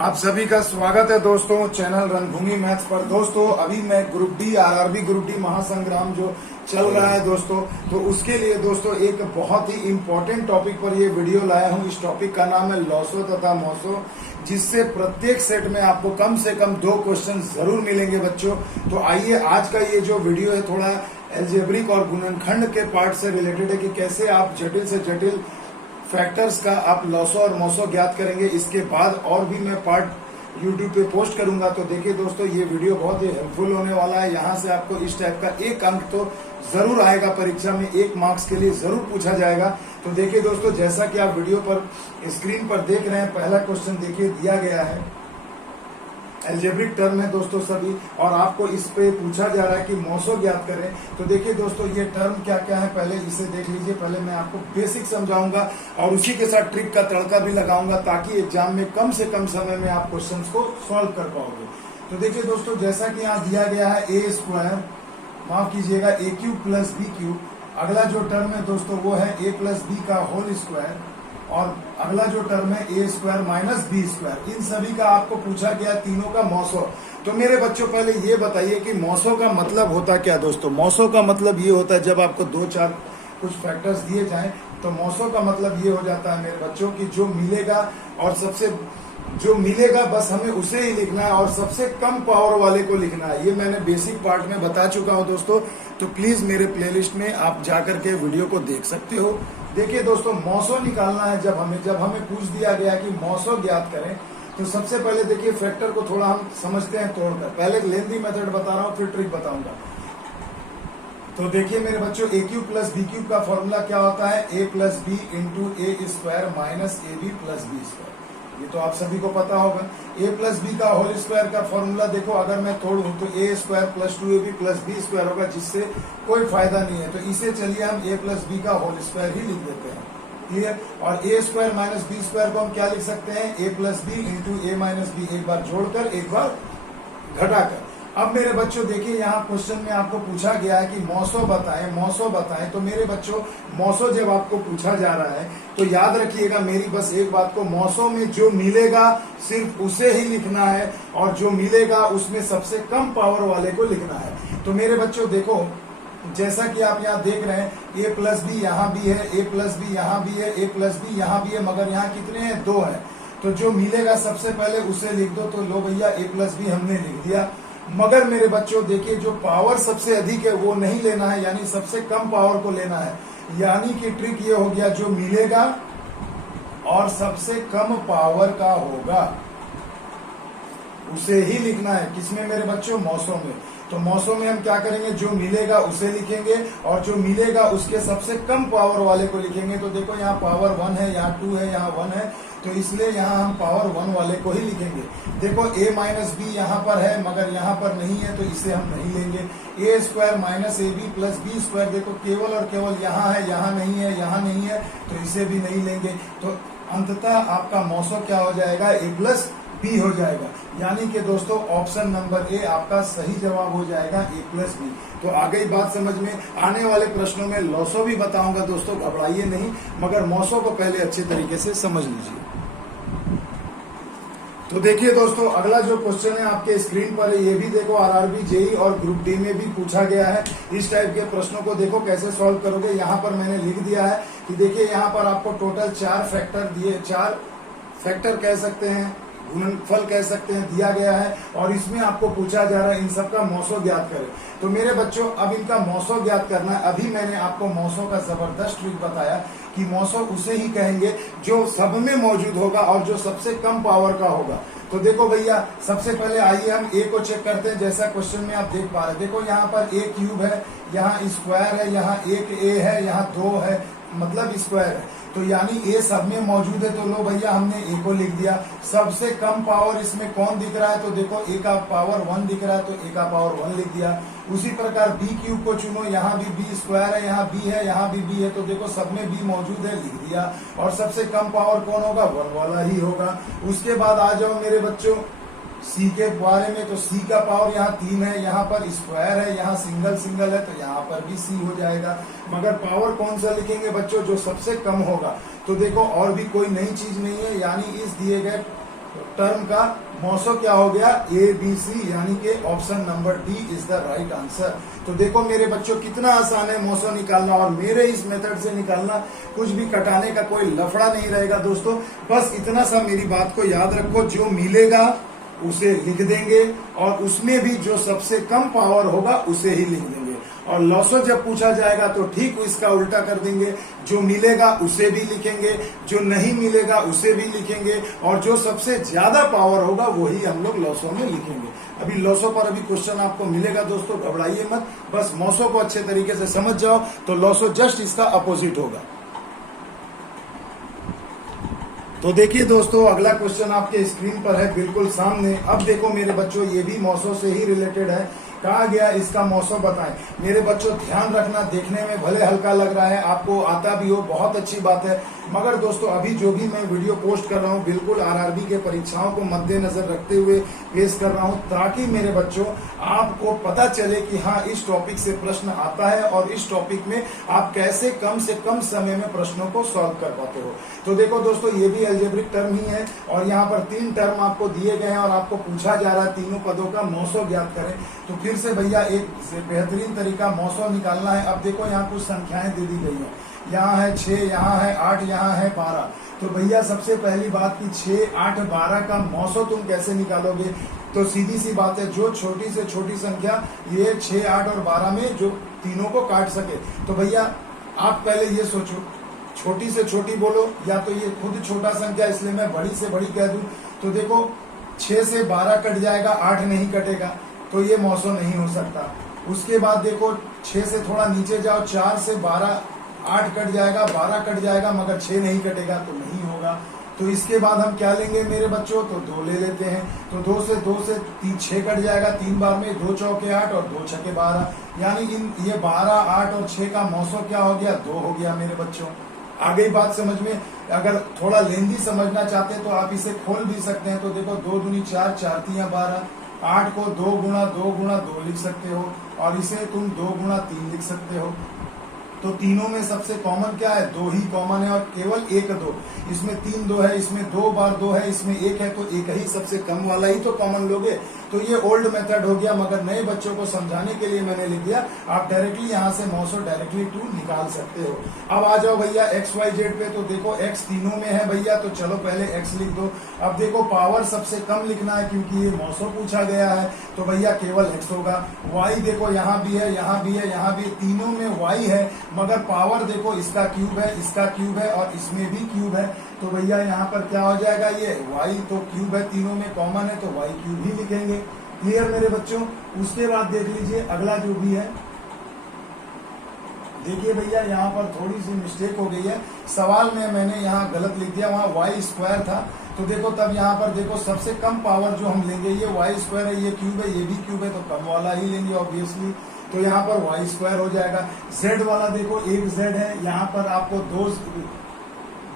आप सभी का स्वागत है दोस्तों चैनल रणभूमि मैथ्स पर। दोस्तों अभी मैं group D RRB group D महासंग्राम जो चल रहा है दोस्तों, तो उसके लिए दोस्तों एक बहुत ही इम्पोर्टेंट टॉपिक पर ये वीडियो लाया हूँ। इस टॉपिक का नाम है लॉसो तथा मोसो, जिससे प्रत्येक सेट में आपको कम से कम 2 क्वेश्चन जरूर मिलेंगे बच्चों। तो आइए आज का ये जो वीडियो है थोड़ा एल्जेब्रिक और गुणनखंड के पार्ट से रिलेटेड है कि कैसे आप जटिल से जटिल फैक्टर्स का आप लॉसो और मोसो ज्ञात करेंगे। इसके बाद और भी मैं पार्ट यूट्यूब पे पोस्ट करूंगा। तो देखिए दोस्तों, ये वीडियो बहुत ही हेल्पफुल होने वाला है। यहाँ से आपको इस टाइप का एक अंक तो जरूर आएगा, परीक्षा में 1 मार्क्स के लिए जरूर पूछा जाएगा। तो देखिए दोस्तों, जैसा कि आप वीडियो पर स्क्रीन पर देख रहे हैं, पहला क्वेश्चन देखिए दिया गया है। एल्जेब्रिक टर्म है दोस्तों सभी, और आपको इस पे पूछा जा रहा है कि मोसो ज्ञात करें। तो देखिए दोस्तों, ये टर्म क्या क्या है पहले इसे देख लीजिए। पहले मैं आपको बेसिक समझाऊंगा और उसी के साथ ट्रिक का तड़का भी लगाऊंगा, ताकि एग्जाम में कम से कम समय में आप क्वेश्चंस को सॉल्व कर पाओगे। तो देखिए दोस्तों, जैसा कि यहाँ दिया गया है ए स्क्वायर, माफ कीजिएगा ए क्यूब प्लस बी क्यूब। अगला जो टर्म है दोस्तों वो है ए प्लस बी का होल स्क्वायर, और अगला जो टर्म है ए स्क्वायर माइनस बी स्क्वायर। इन सभी का आपको पूछा गया तीनों का मोसो। तो मेरे बच्चों पहले ये बताइए कि मोसो का मतलब होता क्या दोस्तों। मोसो का मतलब ये होता है, जब आपको 2-4 कुछ फैक्टर्स दिए जाएं तो मोसो का मतलब ये हो जाता है मेरे बच्चों की जो मिलेगा और जो मिलेगा बस हमें उसे ही लिखना है, और सबसे कम पावर वाले को लिखना है। ये मैंने बेसिक पार्ट में बता चुका हूं दोस्तों, तो प्लीज मेरे प्लेलिस्ट में आप जाकर के वीडियो को देख सकते हो। देखिए दोस्तों, मोसो निकालना है जब हमें पूछ दिया गया कि मोसो ज्ञात करें, तो सबसे पहले देखिए फैक्टर को थोड़ा हम समझते हैं तोड़कर। पहले एक लेंथी मेथड बता रहा हूँ, फिर ट्रिक बताऊंगा। तो देखिए मेरे बच्चों, A cube plus B cube का फॉर्मूला क्या होता है, A plus B into A square minus A B plus B square. ये तो आप सभी को पता होगा। ए प्लस बी का होल स्क्वायर का फॉर्मूला देखो, अगर मैं तोड़ूं तो A square plus 2ab plus B square होगा, जिससे कोई फायदा नहीं है। तो इसे चलिए हम ए प्लस बी का होल स्क्वायर ही लिख देते हैं। क्लियर। और ए स्क्वायर माइनस बी स्क्वायर को हम क्या लिख सकते हैं, ए plus B into A minus B, एक बार जोड़कर एक बार घटाकर। अब मेरे बच्चों देखिए, यहाँ क्वेश्चन में आपको पूछा गया है कि मोसो बताएं। तो मेरे बच्चों, मोसो जब आपको पूछा जा रहा है तो याद रखिएगा मेरी बस एक बात को, मोसो में जो मिलेगा सिर्फ उसे ही लिखना है, और जो मिलेगा उसमें सबसे कम पावर वाले को लिखना है। तो मेरे बच्चों देखो, जैसा कि आप यहाँ देख रहे हैं, ए प्लस बी यहाँ भी है, ए प्लस बी यहाँ भी है, ए प्लस बी यहाँ भी है, मगर यहाँ कितने हैं, 2 है। तो जो मिलेगा सबसे पहले उसे लिख दो। तो लो भैया, ए प्लस बी हमने लिख दिया। मगर मेरे बच्चों देखिए, जो पावर सबसे अधिक है वो नहीं लेना है, यानी सबसे कम पावर को लेना है। यानी कि ट्रिक ये हो गया, जो मिलेगा और सबसे कम पावर का होगा उसे ही लिखना है। किसमें मेरे बच्चों, मोसो में। तो मोसो में हम क्या करेंगे, जो मिलेगा उसे लिखेंगे, और जो मिलेगा उसके सबसे कम पावर वाले को लिखेंगे। तो देखो यहाँ पावर 1 है, यहाँ 2 है, यहाँ 1 है, तो इसलिए यहाँ हम पावर 1 वाले को ही लिखेंगे। देखो ए माइनस बी यहाँ पर है, मगर यहाँ पर नहीं है, तो इसे हम नहीं लेंगे। A square minus A B plus B square, देखो केवल और केवल यहाँ है, यहाँ नहीं है, यहाँ नहीं है, तो इसे भी नहीं लेंगे। तो अंततः आपका मोसो क्या हो जाएगा, ए प्लस बी हो जाएगा। यानी कि दोस्तों ऑप्शन नंबर ए आपका सही जवाब हो जाएगा, ए प्लस बी। तो आ गई बात समझ में। आने वाले प्रश्नों में लॉसो भी बताऊंगा दोस्तों, घबराइए नहीं, मगर मोसो को पहले अच्छे तरीके से समझ लीजिए। तो देखिए दोस्तों, अगला जो क्वेश्चन है आपके स्क्रीन पर है, ये भी देखो आरआरबी जेई और ग्रुप डी में भी पूछा गया है। इस टाइप के प्रश्नों को देखो कैसे सॉल्व करोगे। यहाँ पर मैंने लिख दिया है कि देखिए, यहाँ पर आपको टोटल 4 फैक्टर दिए, 4 फैक्टर कह सकते हैं, गुणनफल कह सकते हैं, दिया गया है, और इसमें आपको पूछा जा रहा है इन सब का मोसो ज्ञात करें। तो मेरे बच्चों, अब इनका मोसो ज्ञात करना है। अभी मैंने आपको मोसो का जबरदस्त ट्रिक बताया कि मोसो उसे ही कहेंगे जो सब में मौजूद होगा और जो सबसे कम पावर का होगा। तो देखो भैया, सबसे पहले आइए हम ए को चेक करते हैं। जैसा क्वेश्चन में आप देख पा रहे हैं, देखो यहाँ पर ए क्यूब है, यहाँ स्क्वायर है, यहाँ एक ए है, यहाँ 2 है, मतलब स्क्वायर है। तो यानी ए सब में मौजूद है। तो लो भैया, हमने ए को लिख दिया। सबसे कम पावर इसमें कौन दिख रहा है, तो देखो ए का पावर 1 दिख रहा है, तो ए का पावर 1 लिख दिया। उसी प्रकार बी क्यूब को चुनो, यहाँ भी बी स्क्वायर है, यहाँ बी है, यहाँ भी बी है, तो देखो सब में बी मौजूद है, लिख दिया। और सबसे कम पावर कौन होगा, 1 वाला ही होगा। उसके बाद आ जाओ मेरे बच्चों सी के बारे में। तो सी का पावर यहाँ 3 है, यहाँ पर स्क्वायर है, यहाँ सिंगल है, तो यहाँ पर भी सी हो जाएगा। मगर पावर कौन सा लिखेंगे बच्चों, जो सबसे कम होगा। तो देखो और भी कोई नई चीज नहीं है, यानी इस दिए गए टर्म का मौसो क्या हो गया, ए बी सी, यानी कि option number D is the right answer. तो देखो मेरे बच्चों कितना आसान है मौसो निकालना, और मेरे इस मेथड से निकालना, कुछ भी कटाने का कोई लफड़ा नहीं रहेगा दोस्तों। बस इतना सा मेरी बात को याद रखो, जो मिलेगा उसे लिख देंगे और उसमें भी जो सबसे कम पावर होगा उसे ही लिख देंगे, और लॉसो जब पूछा जाएगा तो ठीक इसका उल्टा कर देंगे, जो मिलेगा उसे भी लिखेंगे, जो नहीं मिलेगा उसे भी लिखेंगे, और जो सबसे ज्यादा पावर होगा वही हम लोग लॉसो में लिखेंगे। अभी लॉसो पर अभी क्वेश्चन आपको मिलेगा दोस्तों, घबराइए मत, बस मौसो को अच्छे तरीके से समझ जाओ तो लॉसो जस्ट इसका अपोजिट होगा। तो देखिए दोस्तों अगला क्वेश्चन आपके स्क्रीन पर है बिल्कुल सामने। अब देखो मेरे बच्चों ये भी मौसो से ही रिलेटेड है। कहा गया इसका मौसो बताएं। मेरे बच्चों ध्यान रखना, देखने में भले हल्का लग रहा है, आपको आता भी हो बहुत अच्छी बात है, मगर दोस्तों अभी जो भी मैं वीडियो पोस्ट कर रहा हूँ बिल्कुल आरआरबी के परीक्षाओं को मद्देनजर रखते हुए पेश कर रहा हूँ, ताकि मेरे बच्चों आपको पता चले कि हाँ इस टॉपिक से प्रश्न आता है और इस टॉपिक में आप कैसे कम से कम समय में प्रश्नों को सॉल्व कर पाते हो। तो देखो दोस्तों ये भी अलजेब्रिक टर्म ही है, और यहाँ पर 3 टर्म आपको दिए गए हैं और आपको पूछा जा रहा है तीनों पदों का मौसो ज्ञात करें। तो फिर से भैया एक बेहतरीन तरीका मौसो निकालना है। अब देखो यहाँ कुछ संख्याएं दे दी गई है, यहाँ है 6, यहाँ है 8, यहाँ है 12। तो भैया सबसे पहली बात कि 6, 8, 12 का मौसो तुम कैसे निकालोगे? तो सीधी सी बात है, जो छोटी से छोटी संख्या ये 6, 8 और 12 में जो तीनों को काट सके। तो भैया आप पहले ये सोचो, छोटी से छोटी बोलो, या तो ये खुद छोटा संख्या इसलिए मैं बड़ी से बड़ी कह दूं। तो देखो 6 से 12 कट जाएगा, 8 नहीं कटेगा, तो ये मौसो नहीं हो सकता। उसके बाद देखो 6 से थोड़ा नीचे जाओ, 4 से 12, 8 कट जाएगा, 12 कट जाएगा, मगर 6 नहीं कटेगा, तो नहीं होगा। तो इसके बाद हम क्या लेंगे मेरे बच्चों? तो 2 ले लेते हैं। तो 2 से 3 6 कट जाएगा 3 बार में, 2 चौके 8 और 2 छके 12, यानी ये 12, 8 और 6 का मौसो क्या हो गया? 2 हो गया मेरे बच्चों। आ गई बात समझ में? अगर थोड़ा लेंदी समझना चाहते हैं तो आप इसे खोल भी सकते हैं। तो देखो 2 दूनी 4, 4 तियां 12, 8 को 2 गुणा 2 गुणा 2 लिख सकते हो, और इसे तुम 2 गुणा 3 लिख सकते हो। तो तीनों में सबसे कॉमन क्या है? 2 ही कॉमन है, और केवल 1 2, इसमें 3 2 है, इसमें 2 बार 2 है, इसमें 1 है, तो एक ही सबसे कम वाला ही तो कॉमन लोगे। तो ये ओल्ड मेथड हो गया, मगर नए बच्चों को समझाने के लिए मैंने लिख दिया। आप डायरेक्टली यहाँ से मौसो डायरेक्टली 2 निकाल सकते हो। अब आ जाओ भैया एक्स वाई जेड पे। तो देखो एक्स तीनों में है भैया, तो चलो पहले एक्स लिख दो। अब देखो पावर सबसे कम लिखना है क्योंकि ये मौसो पूछा गया है, तो भैया केवल एक्स होगा। वाई देखो यहाँ भी है, यहाँ भी है, यहाँ भी, तीनों में वाई है, मगर पावर देखो इसका क्यूब है, इसका क्यूब है, और इसमें भी क्यूब है। तो भैया यहाँ पर क्या हो जाएगा? ये y तो क्यूब है, तीनों में कॉमन है, तो y क्यूब ही लिखेंगे। क्लियर मेरे बच्चों? उसके बाद देख लीजिए अगला जो भी है, देखिए भैया यहाँ पर थोड़ी सी मिस्टेक हो गई है, सवाल में मैंने यहाँ गलत लिख दिया, वहाँ वाई स्क्वायर था। तो देखो तब यहाँ पर देखो सबसे कम पावर जो हम लेंगे, ये वाई स्क्वायर है, ये क्यूब है, ये भी क्यूब है, तो कम वाला ही लेंगे ऑब्वियसली। तो यहाँ पर वाई स्क्वायर हो जाएगा। जेड वाला देखो एक जेड है, यहाँ पर आपको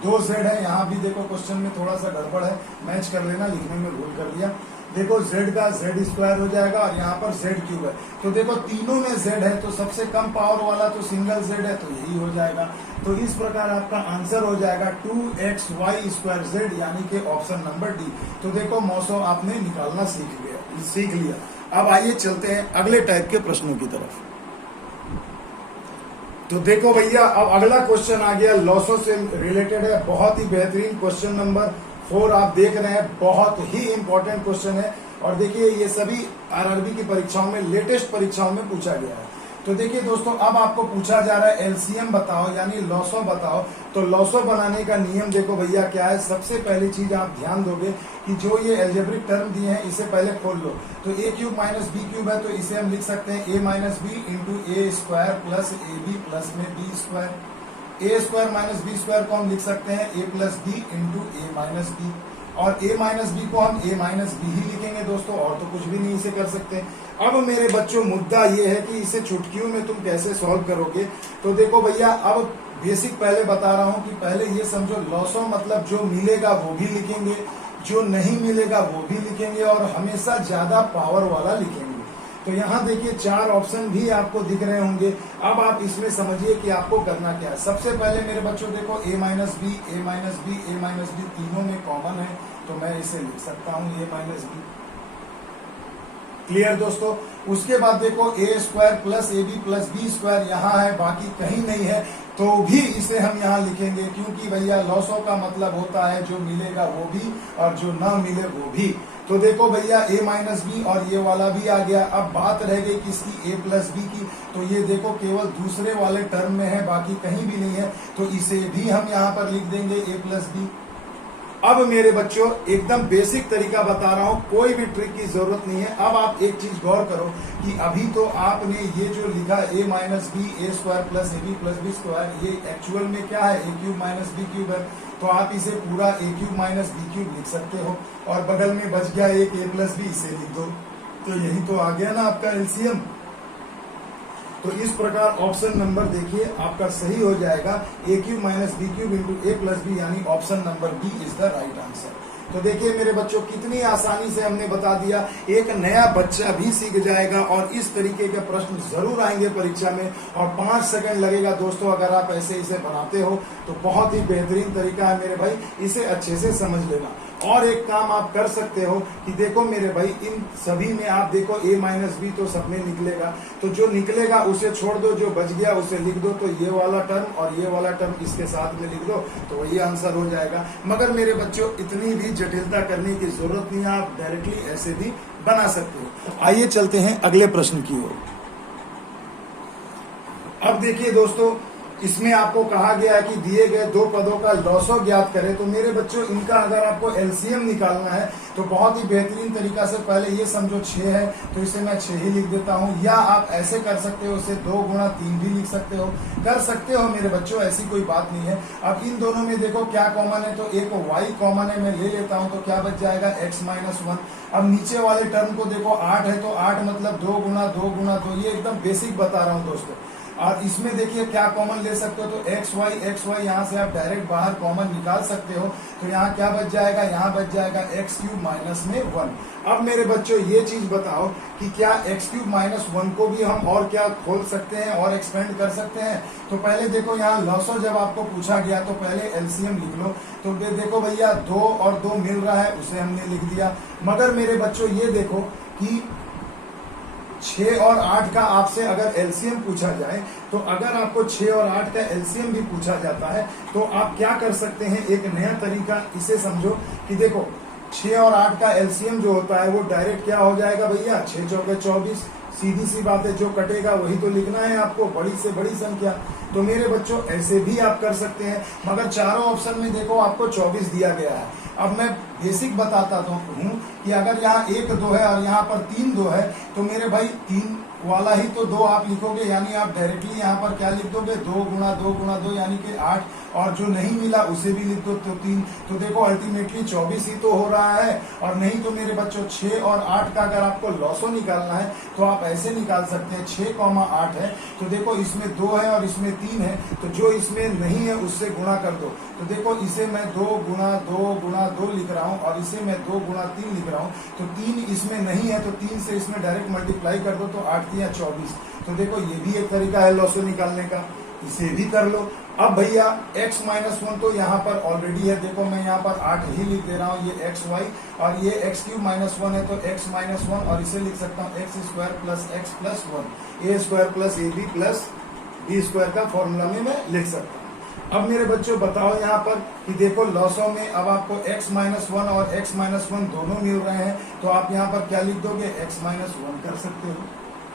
दो जेड है, यहाँ भी देखो क्वेश्चन में थोड़ा सा गड़बड़ है, मैच कर लेना, लिखने में भूल कर दिया। देखो जेड का जेड स्क्वायर हो जाएगा, और यहाँ पर जेड क्यूब है। तो देखो तीनों में जेड है, तो सबसे कम पावर वाला तो सिंगल जेड है, तो यही हो जाएगा। तो इस प्रकार आपका आंसर हो जाएगा 2xy²z, यानी कि ऑप्शन नंबर डी। तो देखो मौसो आपने निकालना सीख लिया। अब आइए चलते हैं अगले टाइप के प्रश्नों की तरफ। तो देखो भैया अब अगला क्वेश्चन आ गया, लॉसो से रिलेटेड है, बहुत ही बेहतरीन क्वेश्चन नंबर 4 आप देख रहे हैं, बहुत ही इंपॉर्टेंट क्वेश्चन है। और देखिए ये सभी आरआरबी की परीक्षाओं में, लेटेस्ट परीक्षाओं में पूछा गया है। तो देखिए दोस्तों अब आपको पूछा जा रहा है एलसीएम बताओ, यानी लॉसो बताओ। तो लॉसो बनाने का नियम देखो भैया क्या है। सबसे पहली चीज आप ध्यान दोगे कि जो ये एल्जेब्रिक टर्म दिए हैं इसे पहले खोल लो। तो a cube minus B cube है, तो इसे हम लिख सकते हैं a minus B into A square plus A B plus में B square. A square minus B square को हम लिख सकते हैं a plus B into A minus B, और a माइनस बी को हम a माइनस बी ही लिखेंगे दोस्तों, और तो कुछ भी नहीं इसे कर सकते। अब मेरे बच्चों मुद्दा ये है कि इसे चुटकियों में तुम कैसे सॉल्व करोगे। तो देखो भैया अब बेसिक पहले बता रहा हूं कि पहले ये समझो, लॉसो मतलब जो मिलेगा वो भी लिखेंगे, जो नहीं मिलेगा वो भी लिखेंगे, और हमेशा ज्यादा पावर वाला लिखेंगे। तो यहाँ देखिए 4 ऑप्शन भी आपको दिख रहे होंगे। अब आप इसमें समझिए कि आपको करना क्या है। सबसे पहले मेरे बच्चों देखो a minus B, A minus B, A minus B तीनों में कॉमन है, तो मैं इसे लिख सकता हूं ए माइनस बी। क्लियर दोस्तों। उसके बाद देखो A square plus A B plus B square यहाँ है, बाकी कहीं नहीं है, तो भी इसे हम यहाँ लिखेंगे, क्योंकि भैया लॉसों का मतलब होता है जो मिलेगा वो भी और जो ना मिले वो भी। तो देखो भैया ए माइनस बी और ये वाला भी आ गया। अब बात रह गई किसकी, ए प्लस बी की। तो ये देखो केवल दूसरे वाले टर्म में है, बाकी कहीं भी नहीं है, तो इसे भी हम यहाँ पर लिख देंगे ए प्लस बी। अब मेरे बच्चों एकदम बेसिक तरीका बता रहा हूं, कोई भी ट्रिक की जरूरत नहीं है। अब आप एक चीज गौर करो कि अभी तो आपने ये जो लिखा A minus B A square plus A B plus B square, ये एक्चुअल में क्या है, A cube minus B cube है। तो आप इसे पूरा A cube minus B cube लिख सकते हो, और बगल में बच गया एक ए प्लस बी, इसे लिख दो। तो यही तो आ गया ना आपका एलसीएम। तो इस प्रकार ऑप्शन नंबर देखिए आपका सही हो जाएगा, A cube minus B cube into A plus B, यानी option number B is the right answer. तो देखिए मेरे बच्चों कितनी आसानी से हमने बता दिया, एक नया बच्चा भी सीख जाएगा और इस तरीके के प्रश्न जरूर आएंगे परीक्षा में, और 5 सेकंड लगेगा दोस्तों अगर आप ऐसे इसे बनाते हो तो बहुत ही बेहतरीन तरीका है मेरे भाई, इसे अच्छे से समझ लेना। और एक काम आप कर सकते हो कि देखो मेरे भाई इन सभी में आप देखो ए माइनस बी तो सब में निकलेगा, तो जो निकलेगा उसे छोड़ दो, जो बच गया उसे लिख दो। तो ये वाला टर्म और ये वाला टर्म इसके साथ में लिख दो, तो वही आंसर हो जाएगा। मगर मेरे बच्चों इतनी भी जटिलता करने की जरूरत नहीं है, आप डायरेक्टली ऐसे भी बना सकते हो। आइए चलते हैं अगले प्रश्न की ओर। अब देखिए दोस्तों, इसमें आपको कहा गया है कि दिए गए दो पदों का लॉसो ज्ञात करें। तो मेरे बच्चों इनका अगर आपको एलसीएम निकालना है तो बहुत ही बेहतरीन तरीका से पहले ये समझो 6 है तो इसे मैं 6 ही लिख देता हूं, या आप ऐसे कर सकते हो, इसे 2 गुणा 3 भी लिख सकते हो, कर सकते हो मेरे बच्चों, ऐसी कोई बात नहीं है। अब इन दोनों में देखो क्या कॉमन है, तो एक वाई कॉमन है, मैं ले लेता हूं, तो क्या बच जाएगा एक्स माइनस 1। अब नीचे वाले टर्म को देखो 8 है, तो 8 मतलब 2 गुणा 2 गुणा 2, ये एकदम बेसिक बता रहा हूं दोस्तों। और इसमें देखिए क्या कॉमन ले सकते हो, तो एक्स वाई यहाँ से आप डायरेक्ट बाहर कॉमन निकाल सकते हो। तो यहाँ क्या बच जाएगा, यहाँ बच जाएगा एक्स क्यूब माइनस में 1। अब मेरे बच्चों ये चीज बताओ कि क्या एक्स क्यूब माइनस 1 को भी हम और क्या खोल सकते हैं और एक्सपेंड कर सकते हैं। तो पहले देखो यहाँ लॉसो जब आपको पूछा गया तो पहले एलसीएम लिख लो। तो देखो भैया 2 और 2 मिल रहा है, उसे हमने लिख दिया। मगर मेरे बच्चों ये देखो कि 6 और 8 का आपसे अगर एलसीएम पूछा जाए, तो अगर आपको 6 और 8 का एलसीएम भी पूछा जाता है तो आप क्या कर सकते हैं, एक नया तरीका इसे समझो कि देखो 6 और 8 का एलसीएम जो होता है वो डायरेक्ट क्या हो जाएगा भैया, 6 चौके 24, सीधी सी बात है, जो कटेगा वही तो लिखना है आपको, बड़ी से बड़ी संख्या। तो मेरे बच्चों ऐसे भी आप कर सकते हैं, मगर चारों ऑप्शन में देखो आपको 24 दिया गया है। अब मैं बेसिक बताता हूँ कि अगर यहाँ 1 2 है और यहाँ पर 3 2 है, तो मेरे भाई 3 वाला ही तो 2 आप लिखोगे, यानी आप डायरेक्टली यहाँ पर क्या लिख दोगे, 2 गुणा 2 गुणा 2 यानी कि 8, और जो नहीं मिला उसे भी लिख दो तो 3। तो देखो अल्टीमेटली 24 ही तो हो रहा है। और नहीं तो मेरे बच्चों 6 और 8 का अगर आपको लॉसो निकालना है तो आप ऐसे निकाल सकते हैं, 6, 8 है, तो देखो इसमें 2 है और इसमें 3 है, तो जो इसमें नहीं है उससे गुणा कर दो। तो देखो इसे मैं 2 गुणा 2 गुणा 2 लिख रहा हूँ और इसे मैं 2 गुणा 3 लिख रहा हूँ। तो 3 इसमें नहीं है, तो 3 से इसमें डायरेक्ट मल्टीप्लाई कर दो, तो 8 या 24। तो देखो ये भी एक तरीका है लॉसो निकालने का, इसे भी कर लो। अब भैया x माइनस 1 तो यहाँ पर ऑलरेडी है, देखो मैं यहाँ पर 8 ही लिख दे रहा हूँ, ये एक्स वाई, और ये एक्स क्यूब माइनस 1 है तो x माइनस 1, और इसे लिख सकता हूँ X square plus X plus 1, A square plus A B plus B square का फॉर्मूला में मैं लिख सकता हूँ। अब मेरे बच्चों बताओ यहाँ पर कि देखो लॉसो में अब आपको x माइनस 1 और x माइनस 1 दोनों मिल रहे हैं, तो आप यहाँ पर क्या लिख दोगे, x माइनस 1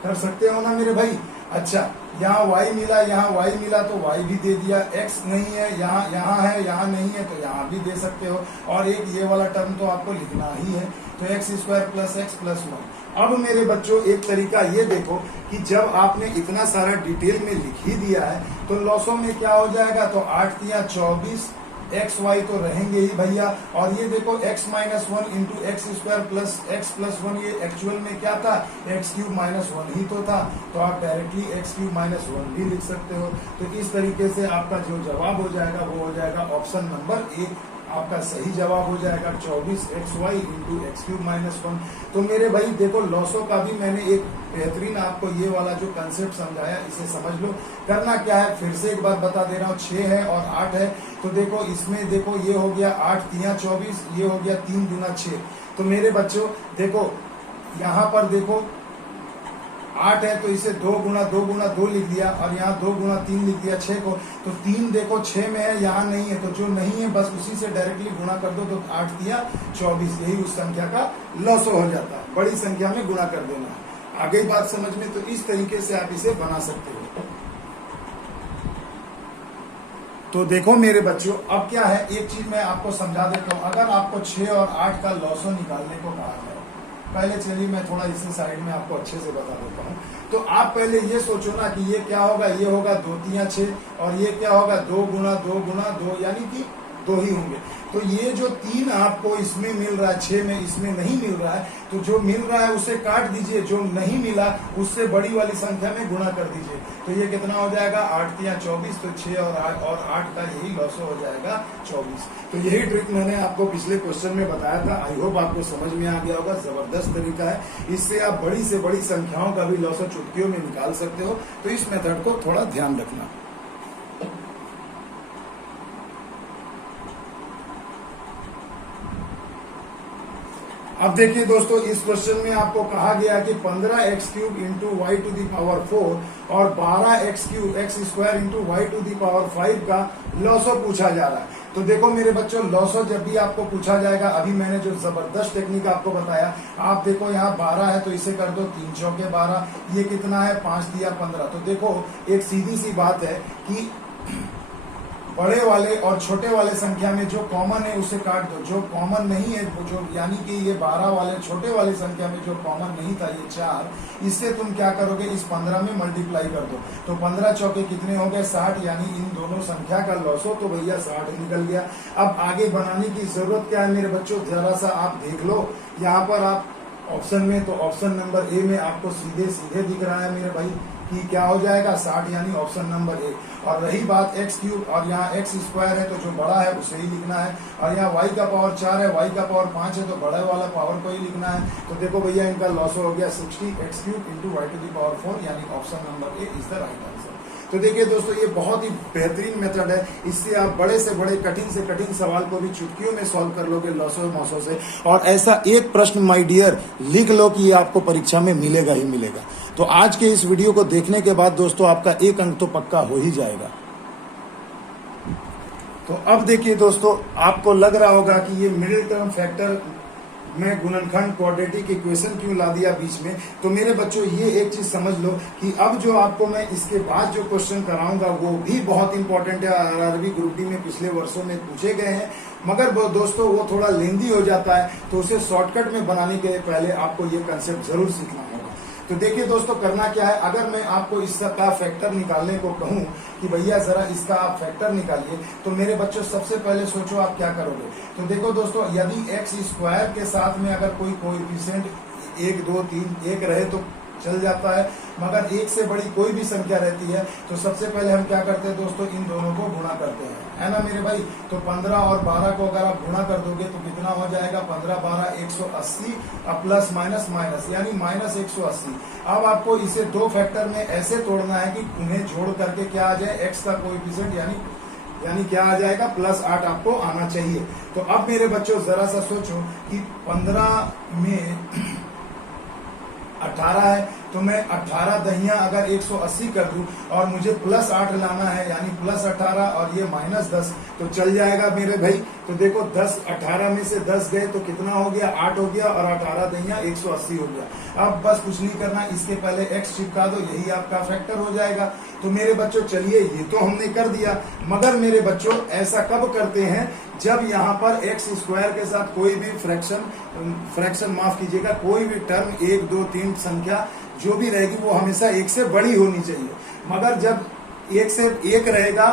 कर सकते हो ना मेरे भाई। अच्छा यहाँ y मिला, यहाँ y मिला तो y भी दे दिया, x नहीं है, यहाँ है, यहाँ नहीं है, तो यहाँ भी दे सकते हो, और एक ये वाला टर्म तो आपको लिखना ही है, तो x square plus X plus 1। अब मेरे बच्चों एक तरीका ये देखो कि जब आपने इतना सारा डिटेल में लिख ही दिया है तो लॉसो में क्या हो जाएगा, तो 8 या 24, एक्स वाई तो रहेंगे ही भैया, और ये देखो x minus 1 into x square plus X plus 1, ये एक्चुअल में क्या था, एक्स क्यूब माइनस 1 ही तो था, तो आप डायरेक्टली एक्स क्यूब माइनस 1 भी लिख सकते हो। तो इस तरीके से आपका जो जवाब हो जाएगा वो हो जाएगा ऑप्शन नंबर ए, आपका सही जवाब हो जाएगा 24xy into x cube minus 1। तो मेरे भाई देखो लॉसो का भी मैंने एक बेहतरीन आपको ये वाला जो कंसेप्ट समझाया, इसे समझ लो। करना क्या है फिर से एक बार बता दे रहा हूँ, 6 है और 8 है। तो देखो इसमें देखो ये हो गया 8 तिया 24, ये हो गया 3 गुना 6। तो मेरे बच्चों देखो यहाँ पर देखो 8 है तो इसे 2 गुना 2 लिख दिया, और यहाँ 2 गुना 3 लिख दिया 6 को। तो 3 देखो 6 में है, यहाँ नहीं है, तो जो नहीं है बस उसी से डायरेक्टली गुणा कर दो, तो 8 तिया 24, यही उस संख्या का लॉसो हो जाता है। बड़ी संख्या में गुणा कर देना है। आगे बात समझ में, तो इस तरीके से आप इसे बना सकते हो। तो देखो मेरे बच्चों, अब क्या है, एक चीज मैं आपको समझा देता हूँ। अगर आपको 6 और 8 का लॉसो निकालने को कहा है, पहले चलिए मैं थोड़ा इसी साइड में आपको अच्छे से बता देता हूँ। तो आप पहले ये सोचो ना कि ये क्या होगा, ये होगा 2 तिया 6, और ये क्या होगा 2 गुना 2, यानी कि 2 ही होंगे। तो ये जो 3 आपको इसमें मिल रहा है, 6 में इसमें नहीं मिल रहा है, तो जो मिल रहा है उसे काट दीजिए, जो नहीं मिला उससे बड़ी वाली संख्या में गुणा कर दीजिए। तो ये कितना हो जाएगा 8 तिया 24, तो 6 और 8 का यही लॉसो हो जाएगा 24। तो यही ट्रिक मैंने आपको पिछले क्वेश्चन में बताया था। आई होप आपको समझ में आ गया होगा। जबरदस्त तरीका है, इससे आप बड़ी से बड़ी संख्याओं का भी लॉसो चुटकियों में निकाल सकते हो। तो इस मेथड को थोड़ा ध्यान रखना। अब देखिए दोस्तों, इस क्वेश्चन में आपको कहा गया कि 15x³ into Y to the power 4 और 12x³ X square into Y to the power 5 का लॉसो पूछा जा रहा है। तो देखो मेरे बच्चों, लॉसो जब भी आपको पूछा जाएगा, अभी मैंने जो जबरदस्त टेक्निक आपको बताया, आप देखो यहाँ 12 है तो इसे कर दो 3 चौके 12, ये कितना है 5 तिया 15। तो देखो एक सीधी सी बात है कि बड़े वाले और छोटे वाले संख्या में जो कॉमन है उसे काट दो, जो कॉमन नहीं है वो जो, यानी कि ये 12 वाले छोटे वाली संख्या में जो कॉमन नहीं था ये 4, इससे तुम क्या करोगे, इस 15 में मल्टीप्लाई कर दो। तो 15 चौके कितने हो गए 60, यानी इन दोनों संख्या का लॉसो तो भैया 60 निकल गया। अब आगे बनाने की जरूरत क्या है मेरे बच्चों, जरा सा आप देख लो यहाँ पर आप ऑप्शन में, तो ऑप्शन नंबर ए में आपको सीधे सीधे दिख रहा है मेरे भाई कि क्या हो जाएगा 60, यानी ऑप्शन नंबर ए। और रही बात x³ और यहाँ x स्क्वायर है तो जो बड़ा है उसे ही लिखना है, और यहाँ y का पावर 4 है, y का पावर 5 है तो बड़े वाला पावर को ही लिखना है। तो देखो भैया इनका लॉसो हो गया 60x³ into Y to the power 4, यानी option number A is the right answer. तो देखिए दोस्तों, ये बहुत ही बेहतरीन मेथड है। इससे आप बड़े से बड़े कठिन से कठिन सवाल को भी चुटकियों में सॉल्व कर लोगे लॉसो मौसो से। और ऐसा एक प्रश्न माय डियर लिख लो कि ये आपको परीक्षा में मिलेगा ही मिलेगा। तो आज के इस वीडियो को देखने के बाद दोस्तों आपका 1 अंक तो पक्का हो ही जाएगा। तो अब देखिए दोस्तों, आपको लग रहा होगा कि ये मिडिल टर्म फैक्टर में गुणनखंड क्वाड्रेटिक इक्वेशन क्यों ला दिया बीच में। तो मेरे बच्चों ये एक चीज समझ लो कि अब जो आपको मैं इसके बाद जो क्वेश्चन कराऊंगा वो भी बहुत इंपॉर्टेंट है। आरआरबी ग्रुप डी में पिछले वर्षों में पूछे गए हैं, मगर वो दोस्तों वो थोड़ा लेंदी हो जाता है, तो उसे शॉर्टकट में बनाने के पहले आपको ये कंसेप्ट जरूर सीखना होगा। तो देखिए दोस्तों, करना क्या है, अगर मैं आपको इसका फैक्टर निकालने को कहूं कि भैया जरा इसका आप फैक्टर निकालिए, तो मेरे बच्चों सबसे पहले सोचो आप क्या करोगे। तो देखो दोस्तों, यदि एक्स स्क्वायर के साथ में अगर कोई कोएफिशिएंट 1 2 3 1 रहे तो चल जाता है, मगर 1 से बड़ी कोई भी संख्या रहती है तो सबसे पहले हम क्या करते हैं दोस्तों, इन दोनों को गुणा करते हैं, है ना मेरे भाई। तो 15 और 12 को अगर आप गुणा कर दोगे तो कितना हो जाएगा, 15 12 180, अब प्लस माइनस माइनस यानी माइनस 180। अब आपको इसे 2 फैक्टर में ऐसे तोड़ना है कि उन्हें जोड़ करके क्या आ जाए, एक्स का कोएफिशिएंट यानी क्या आ जाएगा, +8 आपको आना चाहिए। तो अब मेरे बच्चों जरा सा सोचो कि 15 में 18 है, तो मैं 18 दहिया अगर 180 कर दूं और मुझे +8 लाना है, यानी +18 और ये -10, तो चल जाएगा मेरे भाई। तो देखो 10 18 में से 10 गए तो कितना हो गया, 8 हो गया, और 18 दहिया 180 हो गया। अब बस कुछ नहीं करना, इसके पहले x चिपका दो, यही आपका फैक्टर हो जाएगा। तो मेरे बच्चों चलिए ये तो हमने कर दिया, मगर मेरे बच्चों ऐसा कब करते हैं, जब यहाँ पर एक्स स्क्वायर के साथ कोई भी फ्रैक्शन माफ कीजिएगा, कोई भी टर्म 1 2 3 संख्या जो भी रहेगी वो हमेशा 1 से बड़ी होनी चाहिए। मगर जब 1 से 1 रहेगा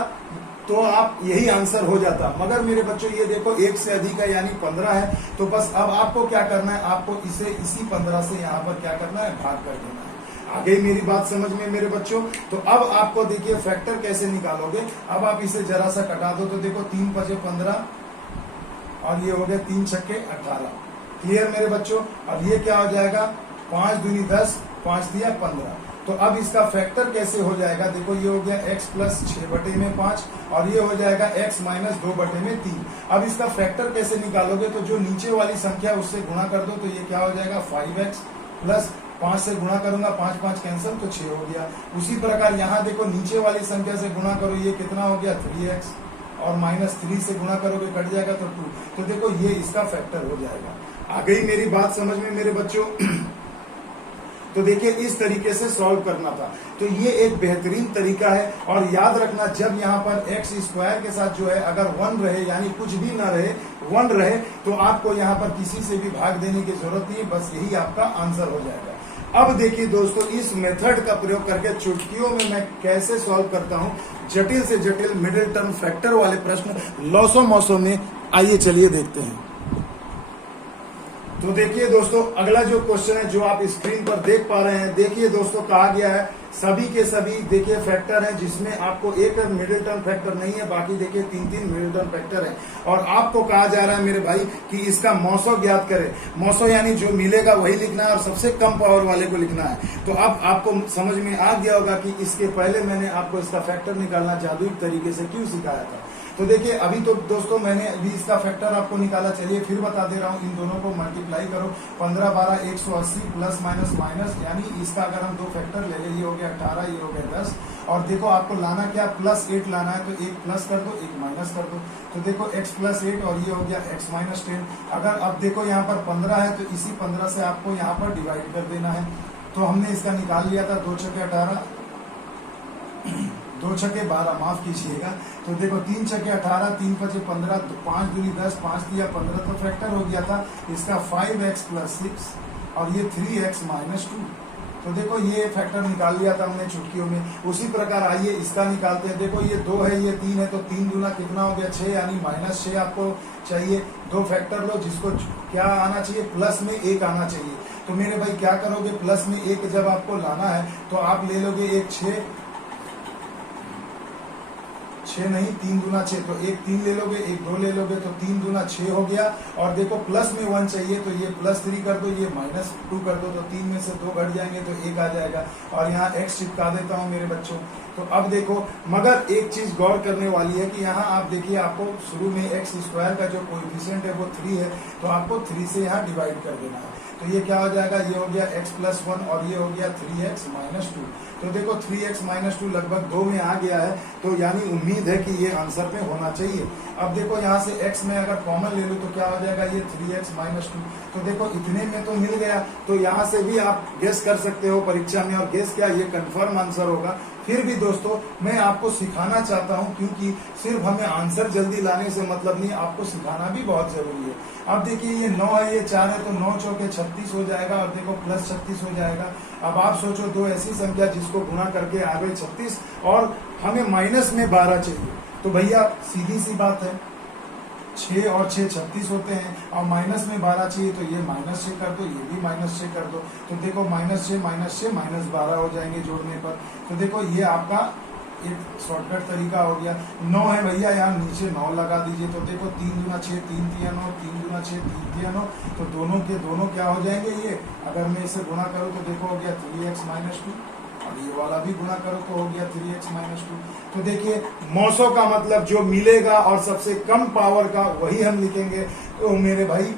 तो आप यही आंसर हो जाता, मगर मेरे बच्चों ये देखो 1 से अधिक है यानी 15 है। तो बस अब आपको क्या करना है, आपको इसे इसी 15 से यहाँ पर क्या करना है, भाग कर देना है। आ गई मेरी बात समझ में मेरे बच्चों। तो अब आपको देखिए फैक्टर कैसे निकालोगे। अब आप इसे जरा सा कटा दो, तो देखो 3 × 5 = 15, और ये हो गया 3 छक्के 18। क्लियर मेरे बच्चों। अब ये क्या हो जाएगा, 5 दूनी 10, 5 दिया 15। तो अब इसका फैक्टर कैसे हो जाएगा, देखो ये हो गया x प्लस 6/5 और ये हो जाएगा x माइनस 2/3। अब इसका फैक्टर कैसे निकालोगे, तो जो नीचे वाली संख्या उससे गुणा कर दो, तो ये क्या हो जाएगा 5x प्लस 5 से गुणा करूंगा, 5 5 कैंसिल, तो 6 हो गया। उसी प्रकार यहाँ देखो नीचे वाली संख्या से गुणा करो, ये कितना हो गया 3x और माइनस 3 से गुणा करोगे कट जाएगा तो 2। तो देखो ये इसका फैक्टर हो जाएगा। आ गई मेरी बात समझ में मेरे बच्चों। तो देखिए इस तरीके से सॉल्व करना था। तो ये एक बेहतरीन तरीका है। और याद रखना, जब यहाँ पर एक्स स्क्वायर के साथ जो है अगर 1 रहे, यानी कुछ भी ना रहे, 1 रहे, तो आपको यहाँ पर किसी से भी भाग देने की जरूरत नहीं है, बस यही आपका आंसर हो जाएगा। अब देखिए दोस्तों, इस मेथड का प्रयोग करके चुटकियों में मैं कैसे सॉल्व करता हूँ जटिल से जटिल मिडिल टर्म फैक्टर वाले प्रश्न लॉसो मौसों में। आइए चलिए देखते हैं। तो देखिए दोस्तों, अगला जो क्वेश्चन है जो आप स्क्रीन पर देख पा रहे हैं, देखिए दोस्तों कहा गया है सभी के सभी देखिए फैक्टर हैं जिसमें आपको एक मिडिल टर्म फैक्टर नहीं है, बाकी देखिए 3 मिडिल टर्म फैक्टर हैं। और आपको कहा जा रहा है मेरे भाई कि इसका मौसो ज्ञात करें। मौसो यानी जो मिलेगा वही लिखना है और सबसे कम पावर वाले को लिखना है। तो अब आपको समझ में आ गया होगा कि इसके पहले मैंने आपको इसका फैक्टर निकालना जादुई तरीके से क्यों सिखाया था। तो देखिए अभी तो दोस्तों मैंने अभी इसका फैक्टर आपको निकाला, चलिए फिर बता दे रहा हूँ। इन दोनों को मल्टीप्लाई करो, 15 12 180 प्लस माइनस माइनस, यानी इसका अगर हम 2 फैक्टर ले लें, ये हो गया 18, ये हो गया 10। और देखो आपको लाना क्या, प्लस 8 लाना है, तो 1 प्लस कर दो 1 माइनस कर दो। तो देखो x प्लस 8 और ये हो गया x माइनस 10। अगर अब देखो यहाँ पर 15 है तो इसी 15 से आपको यहाँ पर डिवाइड कर देना है। तो हमने इसका निकाल लिया था 2 छक्के 18, 2 छक्के 12, माफ कीजिएगा। तो देखो 3 छक्के 18, 3 5 15, 5 दूनी 10, 5 दिया 15, तो फैक्टर हो गया था इसका 5x प्लस 6 और ये 3x माइनस 2। तो देखो ये फैक्टर निकाल लिया था हमने चुटकियों में। उसी प्रकार आइए इसका निकालते हैं। देखो ये 2 है, ये 3 है, तो 3 दूना कितना हो गया 6, यानी माइनस 6 आपको चाहिए। 2 फैक्टर लो जिसको क्या आना चाहिए, प्लस में 1 आना चाहिए। तो मेरे भाई क्या करोगे, प्लस में 1 जब आपको लाना है तो आप ले लोगे एक 6 नहीं 3 दूना 6, तो 1 3 ले लोगे, 1 2 ले लोगे, तो 3 दूना 6 हो गया। और देखो प्लस में 1 चाहिए, तो ये प्लस 3 कर दो, ये माइनस 2 कर दो, तो 3 में से 2 घट जाएंगे तो 1 आ जाएगा। और यहाँ x चिपका देता हूँ मेरे बच्चों। तो अब देखो, मगर एक चीज गौर करने वाली है कि यहाँ आप देखिए आपको शुरू में एक्स स्क्वायर का जो कोएफिशिएंट है वो 3 है, तो आपको 3 से यहाँ डिवाइड कर देना है। तो ये क्या हो जाएगा, ये हो गया x प्लस 1 और ये हो गया 3x माइनस 2। तो देखो 3x माइनस 2 लगभग 2 में आ गया है, तो यानी उम्मीद है कि ये आंसर में होना चाहिए। अब देखो यहाँ से x में अगर कॉमन ले लो तो क्या हो जाएगा, ये 3x माइनस 2। तो देखो इतने में तो मिल गया। तो यहाँ से भी आप गेस कर सकते हो परीक्षा में, और गेस क्या, ये कंफर्म आंसर होगा। फिर भी दोस्तों मैं आपको सिखाना चाहता हूं, क्योंकि सिर्फ हमें आंसर जल्दी लाने से मतलब नहीं, आपको सिखाना भी बहुत जरूरी है। अब देखिए ये 9 है, ये 4 है, तो 9 चौके 36 हो जाएगा, और देखो प्लस 36 हो जाएगा। अब आप सोचो 2 ऐसी संख्या जिसको गुणा करके आ गए 36 और हमें माइनस में 12 चाहिए। तो भैया सीधी सी बात है, 6 और 6 36 होते हैं, और माइनस में 12 चाहिए, तो ये माइनस 6 कर दो, ये भी माइनस 6 कर दो। तो देखो माइनस 6 माइनस 12 हो जाएंगे जोड़ने पर। तो देखो ये आपका एक शॉर्टकट तरीका हो गया। 9 है भैया, यहाँ नीचे 9 लगा दीजिए। तो देखो 3 दूना 6, 3 तिया 9, 3 दूना 6, 3 तिया 9, तो दोनों के दोनों क्या हो जाएंगे, ये अगर मैं इसे गुणा करूँ तो देखो हो गया 3x माइनस 2, और ये वाला भी गुणा करो तो हो गया 3x माइनस 2। तो देखिए मौसों का मतलब जो मिलेगा और सबसे कम पावर का वही हम लिखेंगे। तो मेरे भाई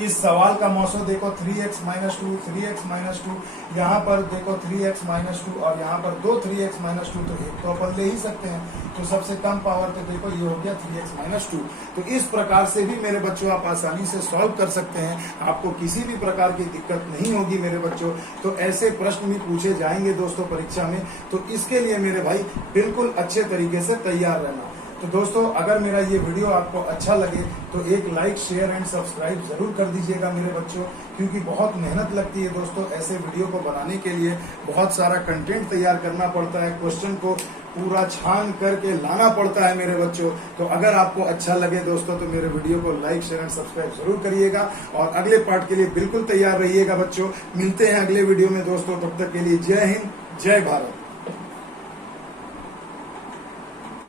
इस सवाल का मौसो देखो 3x माइनस 2, 3x माइनस 2, यहाँ पर देखो 3x माइनस 2 और यहाँ पर 2 3x माइनस 2, तो एक तो अपन ले ही सकते हैं। तो सबसे कम पावर तो देखो ये हो गया 3x माइनस 2। तो इस प्रकार से भी मेरे बच्चों आप आसानी से सॉल्व कर सकते हैं, आपको किसी भी प्रकार की दिक्कत नहीं होगी मेरे बच्चों। तो ऐसे प्रश्न भी पूछे जाएंगे दोस्तों परीक्षा में, तो इसके लिए मेरे भाई बिल्कुल अच्छे तरीके से तैयार रहना। तो दोस्तों अगर मेरा ये वीडियो आपको अच्छा लगे तो एक लाइक शेयर एंड सब्सक्राइब जरूर कर दीजिएगा मेरे बच्चों, क्योंकि बहुत मेहनत लगती है दोस्तों ऐसे वीडियो को बनाने के लिए। बहुत सारा कंटेंट तैयार करना पड़ता है, क्वेश्चन को पूरा छान करके लाना पड़ता है मेरे बच्चों। तो अगर आपको अच्छा लगे दोस्तों तो मेरे वीडियो को लाइक शेयर एंड सब्सक्राइब जरूर करिएगा, और अगले पार्ट के लिए बिल्कुल तैयार रहिएगा बच्चों। मिलते हैं अगले वीडियो में दोस्तों, तब तक के लिए जय हिंद जय भारत।